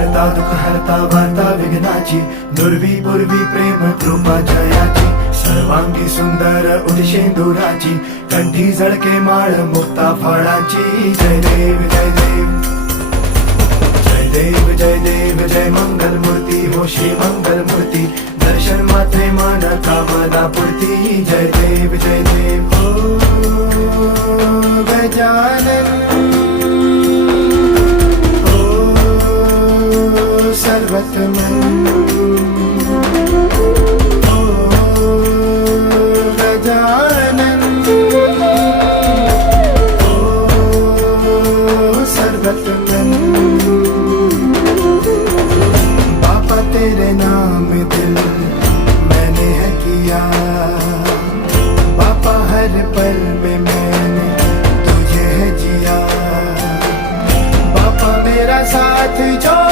टळता दुःख हरता वार्ता विघ्नाची, दुर्वी पूर्वी प्रेम कृपा जयाची, सर्वांगी सुंदर उदिशेंदुराची, कंठी झळके माळ मुक्ता फळाची. जय देव जय देव जय देव जय देव जय मंगल मूर्ती हो श्री मंगल मूर्ती, दर्शन मात्रे मन कामना पूर्ती. जय देव हो गजानन सर्वतमन